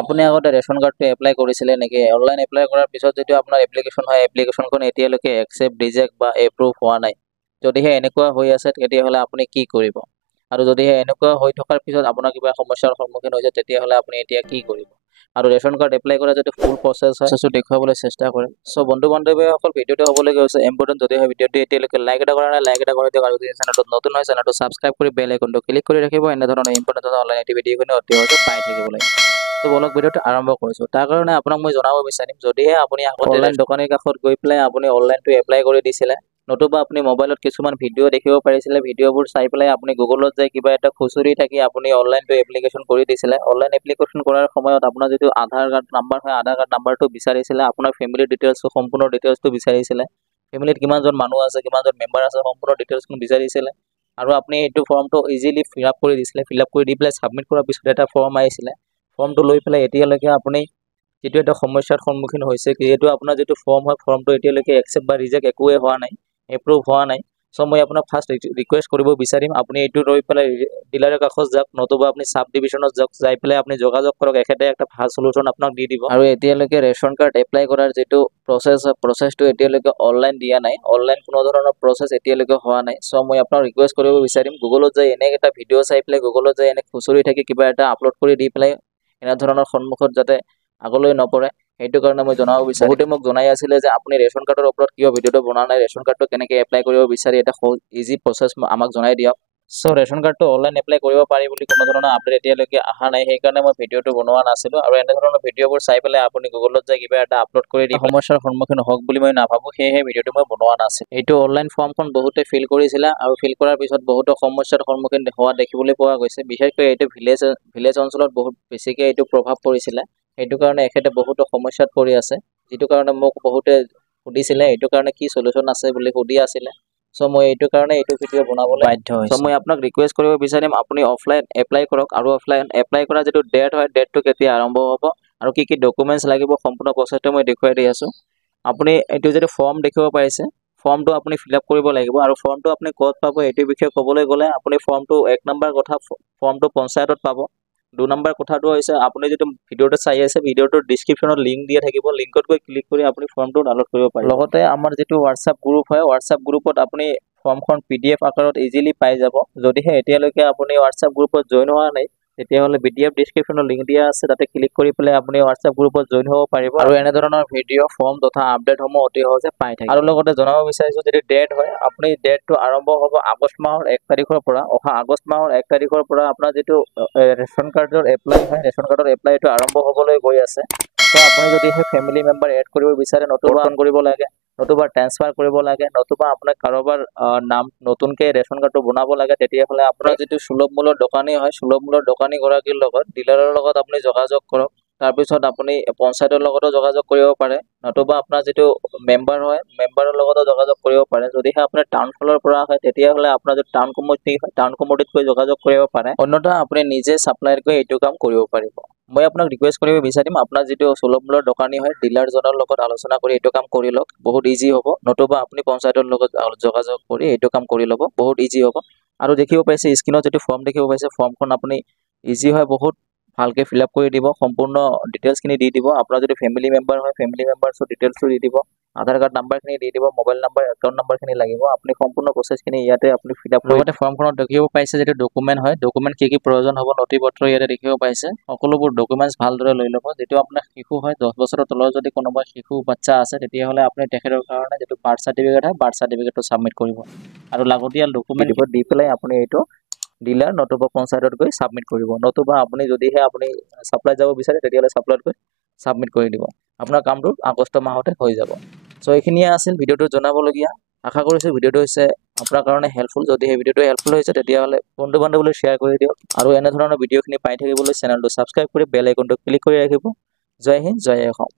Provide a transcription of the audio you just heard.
আপুনি আগতে ৰেচন কাৰ্ডটো এপ্লাই কৰিছিলে নেকি? অনলাইন এপ্লাই কৰাৰ পিছত যদি আপোনাৰ এপ্লিকেশ্যন হয়, এপ্লিকেশ্যনখন এতিয়ালৈকে একচেপ্ট, ৰিজেক্ট বা এপ্ৰুভ হোৱা নাই। যদিহে এনেকুৱা হৈ আছে তেতিয়াহ'লে আপুনি কি কৰিব? আৰু যদিহে এনেকুৱা হৈ থকাৰ পিছত আপোনাৰ কিবা সমস্যাৰ সন্মুখীন হৈছে তেতিয়াহ'লে আপুনি এতিয়া কি কৰিব? আৰু ৰেচন কাৰ্ড এপ্লাই কৰা যদি ফুল প্ৰচেছ হয়, প্ৰচেছটো দেখুৱাবলৈ চেষ্টা কৰিম। চ' বন্ধু-বান্ধৱীসকল ভিডিঅ'টো হ'বলগীয়া হৈছে ইম্পৰ্টেণ্ট। যদি হয় ভিডিঅ'টো এতিয়ালৈকে লাইক এটা কৰা নাই, লাইক এটা কৰি দিয়ক। আৰু যদি চেনেলটোত নতুন হয় চেনেলটো ছাবস্ক্ৰাইব কৰি বেল আইকনটো ক্লিক কৰি ৰাখিব। এনেধৰণৰ ইম্পৰ্টেণ্ট অনলাইন এক্টিভিটিখিনি অতি সহজে পাই থাকিবলৈ। তো বলক ভিডিঅ'টো আৰম্ভ কৰিছোঁ। তাৰ কাৰণে আপোনাক মই জনাব বিচাৰিম, যদিহে আপুনি আগতে অনলাইন দোকানীৰ কাষত গৈ পেলাই আপুনি অনলাইনটো এপ্লাই কৰি দিছিলে, নতুবা আপুনি মোবাইলত কিছুমান ভিডিঅ' দেখিব পাৰিছিলে, ভিডিঅ'বোৰ চাই পেলাই আপুনি গুগলত যাই কিবা এটা খুচৰি থাকি আপুনি অনলাইনটো এপ্লিকেশ্যন কৰি দিছিলে। অনলাইন এপ্লিকেশ্যন কৰাৰ সময়ত আপোনাৰ যিটো আধাৰ কাৰ্ড নাম্বাৰ হয়, আধাৰ কাৰ্ড নাম্বাৰটো বিচাৰিছিলে, আপোনাৰ ফেমিলিৰ ডিটেইলছটো সম্পূৰ্ণ ডিটেইলছটো বিচাৰিছিলে, ফেমিলিত কিমানজন মানুহ আছে, কিমানজন মেম্বাৰ আছে, সম্পূৰ্ণ ডিটেইলছখিনি বিচাৰিছিলে। আৰু আপুনি এইটো ফৰ্মটো ইজিলি ফিল আপ কৰি দিছিলে। ফিল আপ কৰি দি পেলাই ছাবমিট কৰাৰ পিছত এটা ফৰ্ম আহিছিলে। ফৰ্মটো লৈ পেলাই এতিয়ালৈকে আপুনি যিটো এটা সমস্যাৰ সন্মুখীন হৈছে, যিহেতু আপোনাৰ যিটো ফৰ্ম হয়, ফৰ্মটো এতিয়ালৈকে একচেপ্ট বা ৰিজেক্ট একোৱে হোৱা নাই, এপ্ৰুভ হোৱা নাই। চ' মই আপোনাক ফাৰ্ষ্ট ৰিকুৱেষ্ট কৰিব বিচাৰিম, আপুনি এইটো লৈ পেলাই ডিলাৰৰ কাষত যাওক, নতুবা আপুনি চাব ডিভিশ্যনত যাওক, যাই পেলাই আপুনি যোগাযোগ কৰক। এখেতে একটা ভাল চলুশ্যন আপোনাক দি দিব। আৰু এতিয়ালৈকে ৰেচন কাৰ্ড এপ্লাই কৰাৰ যিটো প্ৰচেছ হয়, প্ৰচেছটো এতিয়ালৈকে অনলাইন দিয়া নাই। অনলাইন কোনো ধৰণৰ প্ৰচেছ এতিয়ালৈকে হোৱা নাই। চ' মই আপোনাক ৰিকুৱেষ্ট কৰিব বিচাৰিম, গুগলত যাই এনে এটা ভিডিঅ' চাই পেলাই, গুগলত যাই এনে খুচৰি থাকি কিবা এটা আপলোড কৰি দি পেলাই এনেধৰণৰ সন্মুখত যাতে আগলৈ নপৰে, সেইটো কাৰণে মই জনাব বিচাৰিম। বহুতে মোক জনাই আছিলে যে আপুনি ৰেচন কাৰ্ডৰ ওপৰত কিয় ভিডিঅ'টো বনোৱা নাই, ৰেচন কাৰ্ডটো কেনেকৈ এপ্লাই কৰিব বিচাৰি এটা ইজি প্ৰচেছ আমাক জনাই দিয়ক। চ' ৰেচন কাৰ্ডটো অনলাইন এপ্লাই কৰিব পাৰি বুলি কোনো ধৰণৰ আপডেট এতিয়ালৈকে অহা নাই, সেইকাৰণে মই ভিডিঅ'টো বনোৱা নাছিলোঁ। আৰু এনেধৰণৰ ভিডিঅ'বোৰ চাই পেলাই আপুনি গুগলত যাই কিবা এটা আপলোড কৰি দি সমস্যাৰ সন্মুখীন হওক বুলি মই নাভাবোঁ, সেয়েহে ভিডিঅ'টো মই বনোৱা নাছিলোঁ। এইটো অনলাইন ফৰ্মখন বহুতে ফিল কৰিছিলে, আৰু ফিল কৰাৰ পিছত বহুতো সমস্যাৰ সন্মুখীন হোৱা দেখিবলৈ পোৱা গৈছে। বিশেষকৈ এইটো ভিলেজ অঞ্চলত বহুত বেছিকৈ এইটো প্ৰভাৱ পৰিছিলে। সেইটো কাৰণে এখেতে বহুতো সমস্যাত পৰি আছে, যিটো কাৰণে মোক বহুতে সুধিছিলে এইটো কাৰণে কি চলিউশ্যন আছে বুলি সুধি আছিলে। চ' মই এইটো কাৰণে এইটো ভিডিঅ' বনাবলৈ বাধ্য হৈছোঁ। চ' মই আপোনাক ৰিকুৱেষ্ট কৰিব বিচাৰিম, আপুনি অফলাইন এপ্লাই কৰক। আৰু অফলাইন এপ্লাই কৰা যিটো ডেট হয়, ডেটটো কেতিয়া আৰম্ভ হ'ব আৰু কি ডকুমেণ্টছ লাগিব, সম্পূৰ্ণ প্ৰচেছটো মই দেখুৱাই দি আছোঁ। আপুনি এইটো যিটো ফৰ্ম দেখিব পাৰিছে, ফৰ্মটো আপুনি ফিল আপ কৰিব লাগিব। আৰু ফৰ্মটো আপুনি ক'ত পাব এইটোৰ বিষয়ে ক'বলৈ গ'লে, আপুনি ফৰ্মটো 1 নম্বৰ কথা, ফৰ্মটো পঞ্চায়তত পাব। 2 নম্বৰ কথাটো হৈছে, আপুনি যিটো ভিডিঅ'টো চাই আছে, ভিডিঅ'টোৰ ডিছক্ৰিপশ্যনত লিংক দিয়া থাকিব, লিংকত গৈ ক্লিক কৰি আপুনি ফৰ্মটো ডাউনলোড কৰিব পাৰিব। লগতে আমাৰ যিটো হোৱাটছআপ গ্ৰুপ হয়, হোৱাটছআপ গ্ৰুপত আপুনি ফৰ্মখন PDF আকাৰত ইজিলি পাই যাব। যদিহে এতিয়ালৈকে আপুনি হোৱাটছআপ গ্ৰুপত জইন হোৱা নাই, তেতিয়াহ'লে PDF ডিছক্ৰিপশ্যনত লিংক দিয়া আছে, তাতে ক্লিক কৰি পেলাই আপুনি হোৱাটছআপ গ্ৰুপত জইন হ'ব পাৰিব। আৰু এনেধৰণৰ ভিডিঅ', ফৰ্ম তথা আপডেটসমূহ অতি সহজে পাই থাকিব। আৰু লগতে জনাব বিচাৰিছোঁ, যদি ডেট হয়, আপুনি ডেটটো আৰম্ভ হ'ব আগষ্ট মাহৰ 1 তাৰিখৰ পৰা। অহা আগষ্ট মাহৰ 1 তাৰিখৰ পৰা আপোনাৰ যিটো ৰেচন কাৰ্ডৰ এপ্লাই হয়, ৰেচন কাৰ্ডৰ এপ্লাইটো আৰম্ভ হ'বলৈ গৈ আছে। ত' আপুনি যদি সেই ফেমিলি মেম্বাৰ এড কৰিব বিচাৰে, নতুবা কৰিব লাগে, নতুবা ট্ৰান্সফাৰ কৰিব লাগে, নতুবা আপোনাক কাৰোবাৰ নাম নতুনকৈ ৰেচন কাৰ্ডটো বনাব লাগে, তেতিয়াহ'লে আপোনাৰ যিটো সুলভ মূল্যৰ দোকানী হয়, সুলভ মূল্যৰ দোকানীগৰাকীৰ লগত, ডিলাৰৰ লগত আপুনি যোগাযোগ কৰক। তাৰপিছত আপুনি পঞ্চায়তৰ লগতো যোগাযোগ কৰিব পাৰে, নতুবা আপোনাৰ যিটো মেম্বাৰ হয়, মেম্বাৰৰ লগতো যোগাযোগ কৰিব পাৰে। যদিহে আপোনাৰ টাউন ফালৰ পৰা হয়, তেতিয়াহ'লে আপোনাৰ যিটো টাউন কমিটি হয়, টাউন কমিটিত গৈ যোগাযোগ কৰিব পাৰে। অন্যথা আপুনি নিজে ছাপ্লাইত গৈ এইটো কাম কৰিব পাৰিব। মই আপোনাক ৰিকুৱেষ্ট কৰিব বিচাৰিম, আপোনাৰ যিটো সুলভ মূল্যৰ দোকানী হয়, ডিলাৰজনৰ লগত আলোচনা কৰি এইটো কাম কৰি লওক, বহুত ইজি হ'ব। নতুবা আপুনি পঞ্চায়তৰ লগত যোগাযোগ কৰি এইটো কাম কৰি ল'ব, বহুত ইজি হ'ব। আৰু দেখিব পাইছে স্ক্ৰীনত যিটো ফৰ্ম দেখিব পাইছে, ফৰ্মখন আপুনি ইজি হয়, বহুত ভালকৈ ফিল আপ কৰি দিব, সম্পূৰ্ণ ডিটেইলছখিনি দি দিব। আপোনাৰ যদি ফেমিলি মেম্বাৰ হয়, ফেমিলি মেম্বাৰ্ছৰ ডিটেইলছটো দি দিব, আধাৰ কাৰ্ড নাম্বাৰখিনি দি দিব, মোবাইল নাম্বাৰ, একাউণ্ট নাম্বাৰখিনি লাগিব। আপুনি সম্পূৰ্ণ প্ৰচেছখিনি ইয়াতে আপুনি ফিল আপ কৰি লগতে ফৰ্মখনত দেখিব পাইছে যিটো ডকুমেণ্ট হয়, ডকুমেণ্ট কি প্ৰয়োজন হ'ব, নথি পত্ৰ ইয়াতে দেখিব পাইছে। সকলোবোৰ ডকুমেণ্টছ ভালদৰে লৈ ল'ব। যিটো আপোনাৰ শিশু হয়, 10 বছৰৰ তলৰ যদি কোনোবা শিশু বাচ্চা আছে, তেতিয়াহ'লে আপুনি তেখেতৰ কাৰণে যিটো বাৰ্থ চাৰ্টিফিকেট হয়, বাৰ্থ চাৰ্টিফিকেটটো ছাবমিট কৰিব। আৰু লাগতিয়াল ডকুমেণ্ট দি পেলাই আপুনি এইটো ডিলাৰ নতুবা পঞ্চায়তত গৈ ছাবমিট কৰিব। নতুবা আপুনি যদিহে আপুনি ছাপ্লাই যাব বিচাৰে, তেতিয়াহ'লে ছাপ্লাইত গৈ ছাবমিট কৰি দিব। আপোনাৰ কামটো আগষ্ট মাহতে হৈ যাব। চ' এইখিনিয়ে আছিল ভিডিঅ'টো জনাবলগীয়া। আশা কৰিছোঁ ভিডিঅ'টো হৈছে আপোনাৰ কাৰণে হেল্পফুল। যদি সেই ভিডিঅ'টো হেল্পফুল হৈছে, তেতিয়াহ'লে বন্ধু-বান্ধৱীলৈ শ্বেয়াৰ কৰি দিয়ক। আৰু এনেধৰণৰ ভিডিঅ'খিনি পাই থাকিবলৈ চেনেলটো ছাবস্ক্ৰাইব কৰি বেল আইকনটো ক্লিক কৰি ৰাখিব। জয় হিন্দ, জয় অসম।